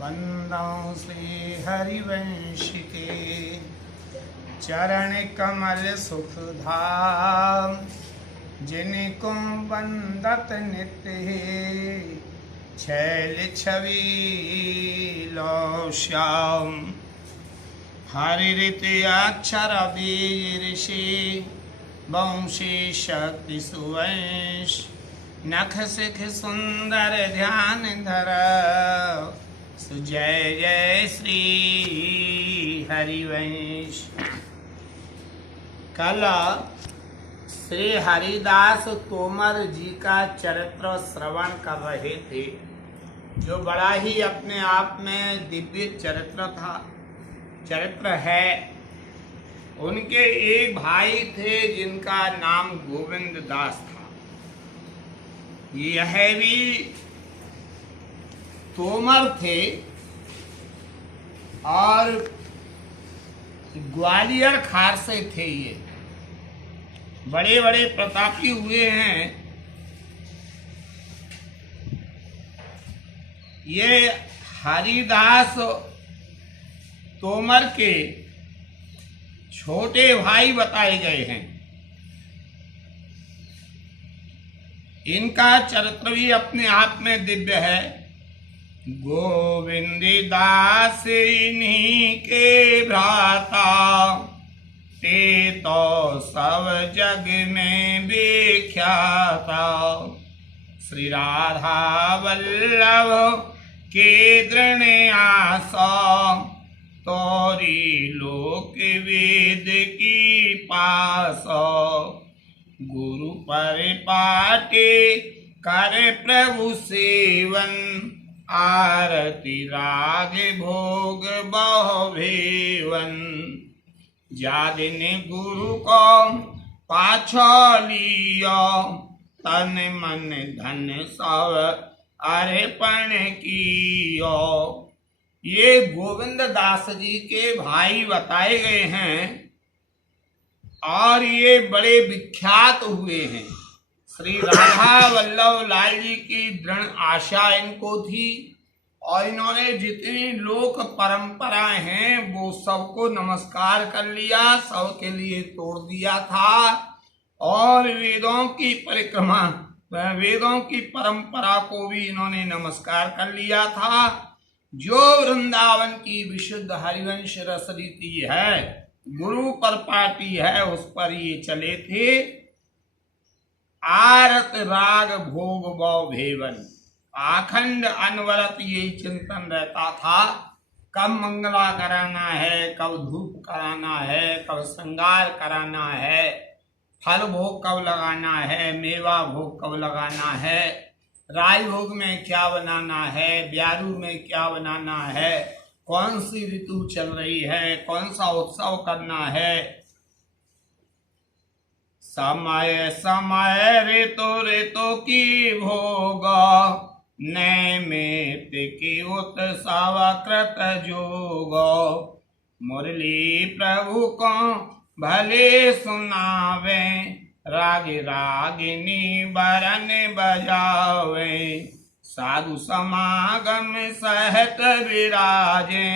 वंदौ श्री हरिवंश के चरण कमल सुख धाम, जिनको वंदत नित्य छैल छवि लो श्याम। हरि ऋत अक्षर बीज ऋषि वंशी शक्ति सुवंश, नख सिख सुंदर ध्यान धर सुजय जय श्री हरिवंश। कल श्री हरिदास तोमर जी का चरित्र श्रवण कर रहे थे, जो बड़ा ही अपने आप में दिव्य चरित्र है। उनके एक भाई थे जिनका नाम गोविंद दास था। यह भी तोमर थे और ग्वालियर खार से थे। ये बड़े बड़े प्रतापी हुए हैं। ये हरिदास तोमर के छोटे भाई बताए गए हैं। इनका चरित्र भी अपने आप में दिव्य है। गोविंद दास इन्हीं के भ्राता, ते तो सब जग में विख्याता। श्री राधा वल्लभ के दृढ़ आशा, तोरी लोक वेद की पास। गुरु परिपाटे कर प्रभु सेवन, आरती राग भोग बहु भेवन। जा दिन गुरु को पाछो लियो, तन मन धन सब अर्पण कियो। ये गोविंद दास जी के भाई बताए गए हैं और ये बड़े विख्यात हुए हैं। श्री राधा वल्लभ लाल जी की दृढ़ आशा इनको थी और इन्होंने जितनी लोक परंपराएं हैं वो सबको नमस्कार कर लिया, सबके लिए तोड़ दिया था। और वेदों की परिक्रमा, वेदों की परंपरा को भी इन्होंने नमस्कार कर लिया था। जो वृंदावन की विशुद्ध हरिवंश रस रीति है, गुरु पर पाटी है, उस पर ये चले थे। आरत राग भोग बहु भेवन, आखंड अनवरत यही चिंतन रहता था। कब मंगला कराना है, कब धूप कराना है, कब श्रृंगार कराना है, फल भोग कब लगाना है, मेवा भोग कब लगाना है, राय भोग में क्या बनाना है, ब्यारू में क्या बनाना है, कौन सी ऋतु चल रही है, कौन सा उत्सव करना है। समय समय ऋतु की भोग, नैमित की उत्सव कृत जोग। मुरली प्रभु को भले सुनावे, राग रागिनी बरन बजावे। साधु समागम सहत विराजे,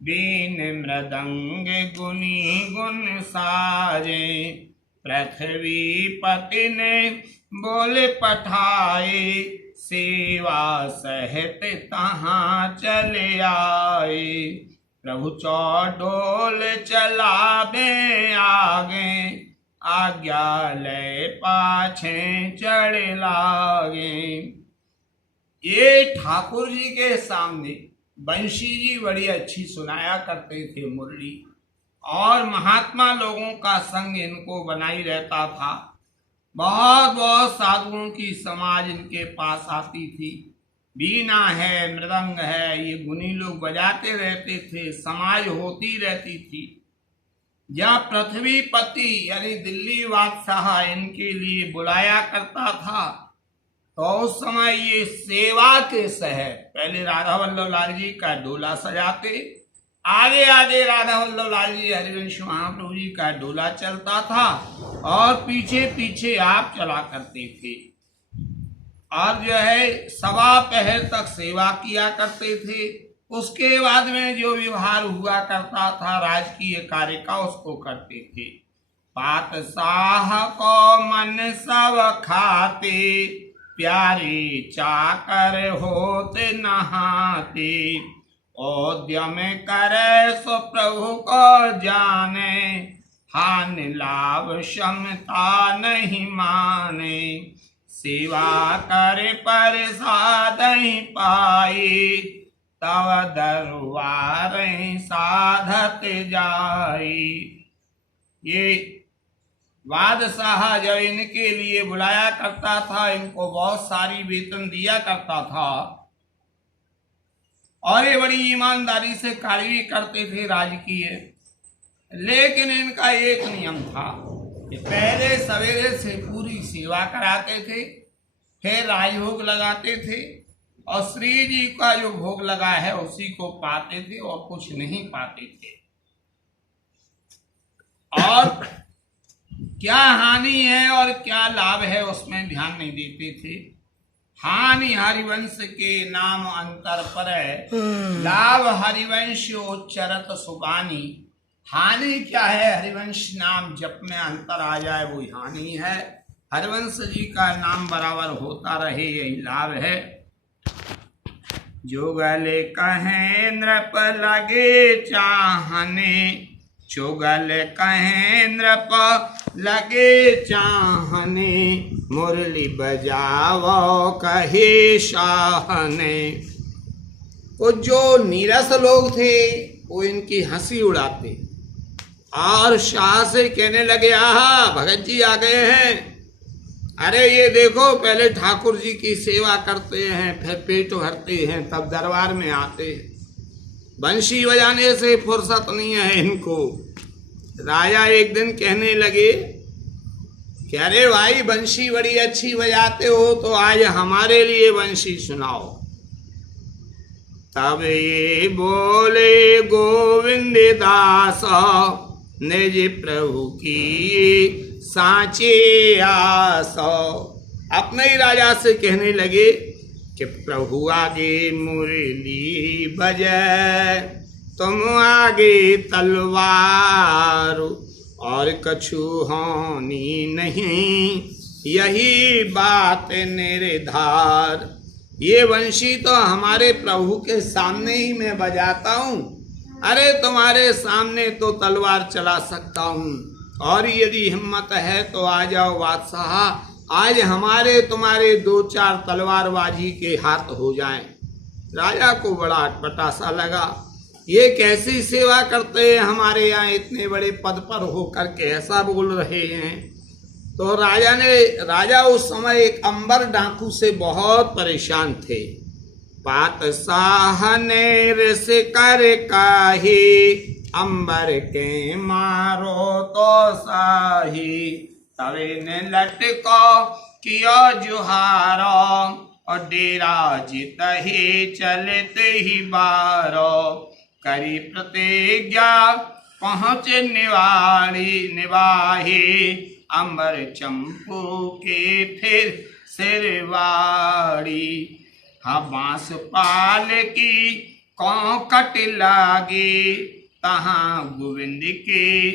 बीन मृदंग गुनी गुण साजे। पृथ्वी पति ने बोले पठाए, सेवा सहित तहाँ चले आए। प्रभु चौडोल चलावे आगे, आज्ञा ले पाछे चढ़ लागे। ये ठाकुर जी के सामने बंशी जी बड़ी अच्छी सुनाया करते थे मुरली, और महात्मा लोगों का संग इनको बनाई रहता था। बहुत बहुत साधुओं की समाज इनके पास आती थी। बीना है, मृदंग है, ये गुनी लोग बजाते रहते थे, समाज होती रहती थी। जब पृथ्वीपति यानी दिल्ली बादशाह इनके लिए बुलाया करता था, तो उस समय ये सेवा के शहर पहले राधा वल्लभ लाल जी का डोला सजाते, आगे आगे राधा वल्लभ लाल जी हरिवंश महाप्रभु जी का डोला चलता था और पीछे पीछे आप चला करते थे। और जो है सवा पहर तक सेवा किया करते थे। उसके बाद में जो व्यवहार हुआ करता था राजकीय कार्य का उसको करते थे। पातशाह को मन सब खाते, प्यारे चाकर होते नहाते। उद्यम करे सो प्रभु को जाने, हान लाभ क्षमता नहीं माने। सेवा करे पर साध ही पाई, तव दरबार साधत जाई। ये बादशाह जब इनके लिए बुलाया करता था, इनको बहुत सारी वेतन दिया करता था और ये बड़ी ईमानदारी से कार्य भी करते थे राजकीय। लेकिन इनका एक नियम था कि पहले सवेरे से पूरी सेवा कराते थे, फिर राजभोग लगाते थे और श्री जी का जो भोग लगा है उसी को पाते थे और कुछ नहीं पाते थे। और क्या हानि है और क्या लाभ है उसमें ध्यान नहीं देते थे। हानि हरिवंश के नाम अंतर पर है, लाभ हरिवंश उच्चरत सुबानी। हानि क्या है? हरिवंश नाम जप में अंतर आ जाए वो हानि है। हरिवंश जी का नाम बराबर होता रहे यही लाभ है। जोगल कहें नृप लगे चाहने, चुगल कहें नृप लगे चाहने। मुरली बजावो कहे शाहने। वो जो नीरस लोग थे वो इनकी हंसी उड़ाते और शाह से कहने लगे, आहा भगत जी आ गए हैं। अरे ये देखो, पहले ठाकुर जी की सेवा करते हैं, फिर पेट भरते हैं, तब दरबार में आते हैं। बंशी बजाने से फुर्सत नहीं है इनको। राजा एक दिन कहने लगे कि अरे भाई बंशी बड़ी अच्छी बजाते हो, तो आज हमारे लिए बंशी सुनाओ। तब ये बोले गोविंद दास, निज प्रभु की सांचे आस। अपने ही राजा से कहने लगे कि प्रभु आगे मुरली बजे, तुम आगे तलवार, और कछु हानि नहीं यही बात निर्धार। ये बंशी तो हमारे प्रभु के सामने ही मैं बजाता हूँ। अरे तुम्हारे सामने तो तलवार चला सकता हूँ, और यदि हिम्मत है तो आ जाओ बादशाह, आज हमारे तुम्हारे 2-4 तलवारबाजी के हाथ हो जाएं। राजा को बड़ा अटपटा सा लगा, ये कैसी सेवा करते हैं, हमारे यहाँ इतने बड़े पद पर होकर के ऐसा बोल रहे हैं। तो राजा उस समय एक अंबर डाकू से बहुत परेशान थे। पातशाह ने रिस कर काहे, अंबर के मारो तो साही। तवे ने लटको किया जुहारो, और डेरा जित ही चलते ही बारो। करी प्रतिज्ञा पहुँचे निवाही, अंबर चंपू के फिर सिरवाड़ी। हाँ बांस पाल की कौकट लागी, तहाँ गोविंद के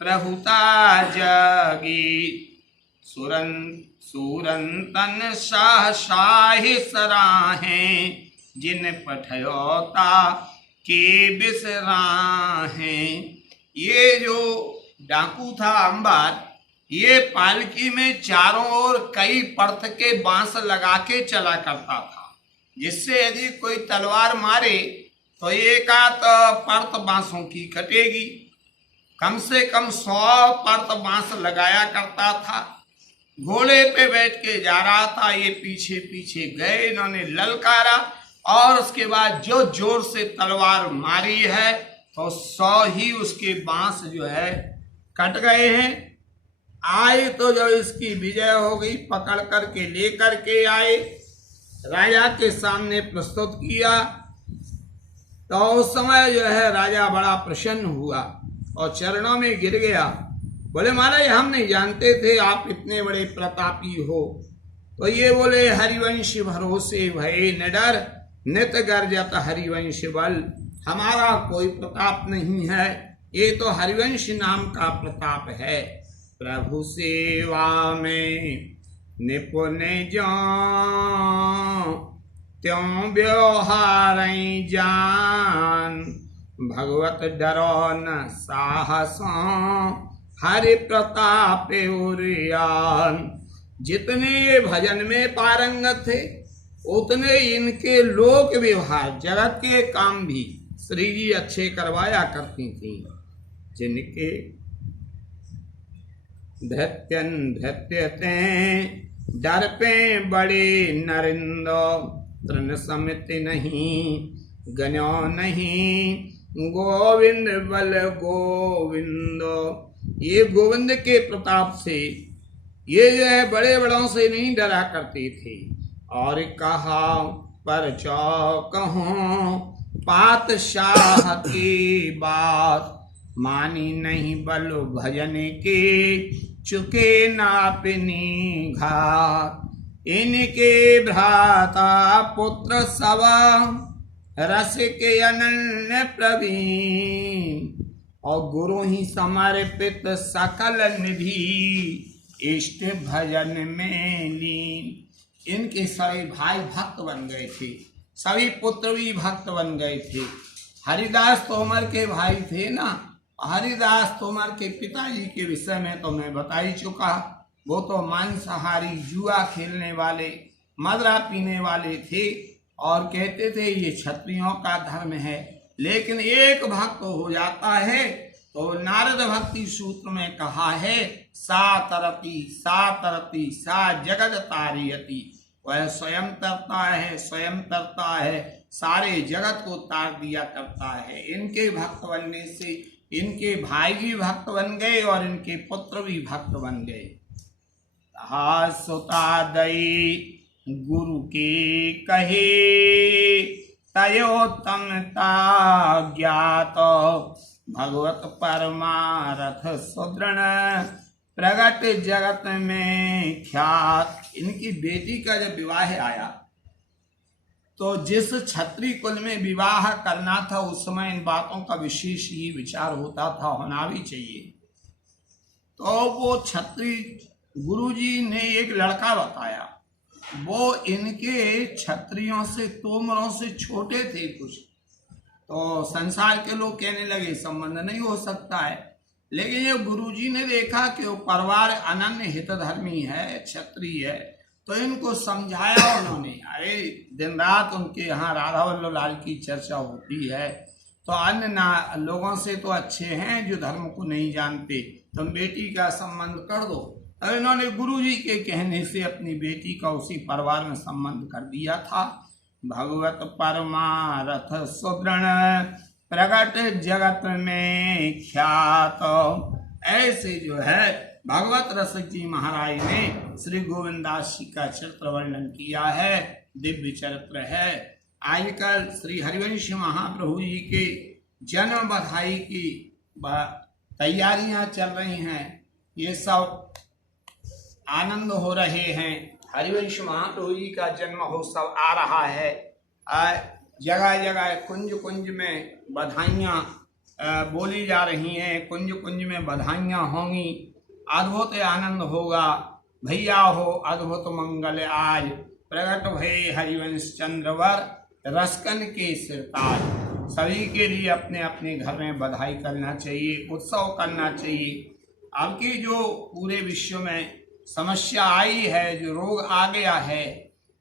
प्रभुता जागी। सूरंतन शाह शाही सराहें, जिन पठयोता के बिसराहें। ये जो डाकू था अंबर, ये पालकी में चारों ओर कई पर्त के बांस लगा के चला करता था, जिससे यदि कोई तलवार मारे तो एक आध पर्त बांसों की कटेगी। कम से कम 100 पर्त बांस लगाया करता था। घोड़े पे बैठ के जा रहा था, ये पीछे पीछे गए, इन्होंने ललकारा और उसके बाद जो जोर से तलवार मारी है तो 100 ही उसके बांस जो है कट गए हैं। आए तो जब इसकी विजय हो गई, पकड़ करके लेकर के आए, राजा के सामने प्रस्तुत किया। तो उस समय जो है राजा बड़ा प्रसन्न हुआ और चरणों में गिर गया। बोले महाराज हम नहीं जानते थे आप इतने बड़े प्रतापी हो। तो ये बोले हरिवंश भरोसे भये न डर, नित गर्जत हरिवंश बल। हमारा कोई प्रताप नहीं है, ये तो हरिवंश नाम का प्रताप है। प्रभु सेवा में निपुण जो त्यों व्यवहार जान। भगवत डरो न साहसों हरि प्रताप उरियान। जितने ये भजन में पारंगत थे उतने इनके लोक व्यवहार जगत के काम भी श्री जी अच्छे करवाया करती थी। जिनके धृत्यन धृत्यते डर पे बड़े नरिंदो। तृण समिति नहीं गण्यो नहीं गोविंद बल गोविंदो। ये गोविंद के प्रताप से ये जो है बड़े बड़ों से नहीं डरा करते थे। और कहा पर कहूं पातशाह की बात। मानी नहीं बल भजन के चुके ना अपनी घात। इनके भ्राता पुत्र सवा रस के अनन्य प्रवीण। और गुरु ही समर्पित सकल निधि इष्ट भजन में लीन। इनके सभी भाई भक्त बन गए थे, सभी पुत्र भी भक्त बन गए थे। हरिदास तोमर के भाई थे ना। हरिदास तोमर के पिताजी के विषय में तो मैं बता ही चुका। वो तो मांसाहारी, जुआ खेलने वाले, मदरा पीने वाले थे और कहते थे ये क्षत्रियों का धर्म है। लेकिन एक भक्त हो जाता है तो नारद भक्ति सूत्र में कहा है सा तरती सा जगत तारयति। वह स्वयं तरता है, सारे जगत को तार दिया करता है। इनके भक्त बनने से इनके भाई भी भक्त बन गए और इनके पुत्र भी भक्त बन गए। सुता दई गुरु के कहे तयोत्तमता ज्ञात। भगवत परमारथ सुदृढ़ प्रगट जगत में ख्यात। इनकी बेटी का जब विवाह आया तो जिस क्षत्रिय कुल में विवाह करना था उस समय इन बातों का विशेष ही विचार होता था, होना भी चाहिए। तो वो क्षत्रिय गुरुजी ने एक लड़का बताया। वो इनके क्षत्रियों से, तोमरों से छोटे थे कुछ। तो संसार के लोग कहने लगे संबंध नहीं हो सकता है। लेकिन ये गुरुजी ने देखा कि वो परिवार अनन्य हितधर्मी है, क्षत्रिय है, तो इनको समझाया उन्होंने। अरे दिन रात उनके यहाँ राधा वल्लभ लाल की चर्चा होती है, तो अन्य लोगों से तो अच्छे हैं जो धर्म को नहीं जानते, तुम बेटी का संबंध कर दो। तो इन्होंने गुरुजी के कहने से अपनी बेटी का उसी परिवार में संबंध कर दिया था। भगवत परमारथ सुदृढ़ प्रगट जगत में ख्यात। ऐसे जो है भगवत रसिक जी महाराज ने श्री गोविंदास जी का चरित्र वर्णन किया है। दिव्य चरित्र है। आजकल श्री हरिवंश महाप्रभु जी के जन्म बधाई की तैयारियां चल रही हैं। ये सब आनंद हो रहे हैं। हरिवंश महाप्रभु जी का जन्म महोत्सव आ रहा है। जगह जगह कुंज कुंज में बधाइयाँ बोली जा रही हैं। कुंज कुंज में बधाइयाँ होंगी। अद्भुत आनंद होगा। भैया हो अद्भुत मंगल आज प्रगट भये हरिवंश चंद्रवर रसकन के सिरताज। सभी के लिए अपने अपने घर में बधाई करना चाहिए, उत्सव करना चाहिए। अब की जो पूरे विश्व में समस्या आई है, जो रोग आ गया है,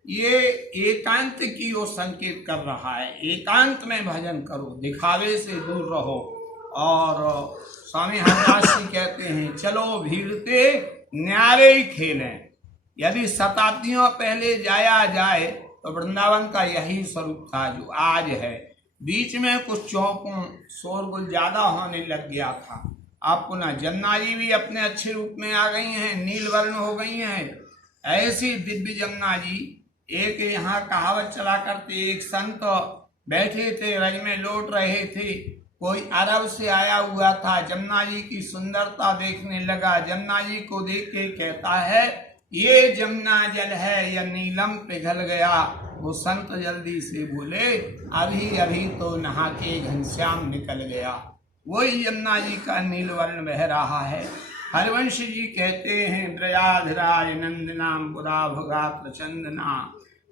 ये एकांत की ओर संकेत कर रहा है। एकांत में भजन करो, दिखावे से दूर रहो। और स्वामी हरदास जी कहते हैं चलो भीड़ते न्यारे ही खेलें। यदि शताब्दियों पहले जाया जाए तो वृंदावन का यही स्वरूप था जो आज है। बीच में कुछ चौकों शोरगुल ज्यादा होने लग गया था। अब पुनः जमुना जी भी अपने अच्छे रूप में आ गई हैं, नील वर्ण हो गई हैं। ऐसी दिव्य जमुना जी। एक यहाँ कहावत चला करते, एक संत बैठे थे, रज में लौट रहे थे। कोई अरब से आया हुआ था, जमुना जी की सुंदरता देखने लगा। जमुना जी को देख के कहता है ये जमुना जल है, यह नीलम पिघल गया। वो संत जल्दी से बोले, अभी अभी तो नहा के घनश्याम निकल गया। वही यमुना जी का नीलवर्ण बह रहा है। हरिवंश जी कहते हैं, ब्रजाधराज नंदनाम पुरा भगात्र चंदना,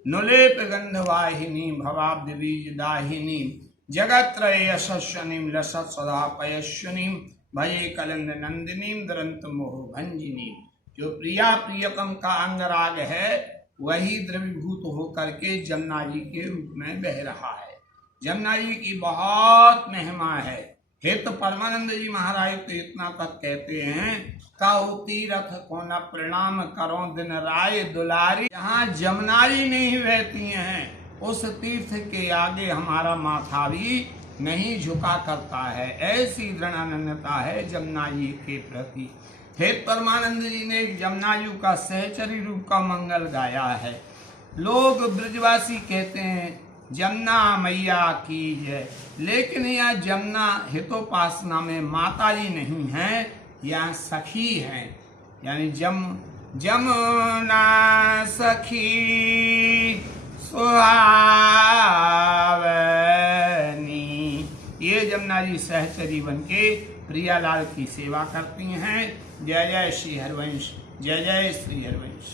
नुलेप गंधवाहिनी भवाब्द बीज दाहिनी, जगत्रय यशस्वनीम लसत सदा पयस्विनीम, भये कलंद नंदिनीम दुरंत मोह भंजिनी। जो प्रिया प्रियतम का अंगराग है वही द्रवीभूत होकर के जमुना जी के रूप में बह रहा है। जमुना जी की बहुत महिमा है। हित परमानंद जी महाराज तो इतना तक कहते हैं, कहो तीरथ को न प्रणाम करो दिन राय दुलारी। जहाँ जमुना जी नहीं बहती हैं उस तीर्थ के आगे हमारा माथा भी नहीं झुका करता है। ऐसी दृढ़ानंदता है जमुना जी के प्रति। हे परमानंद जी ने जमुना जी का सहचरी रूप का मंगल गाया है। लोग ब्रजवासी कहते हैं जमुना मैया की जय, लेकिन यह जमुना हितोपासना में माता जी नहीं है, यह सखी है। यानी जमुना सखी सुहावनी, ये जमुना जी सहचरी बन के प्रियालाल की सेवा करती हैं। जय जय श्री हरिवंश, जय जय श्री हरिवंश।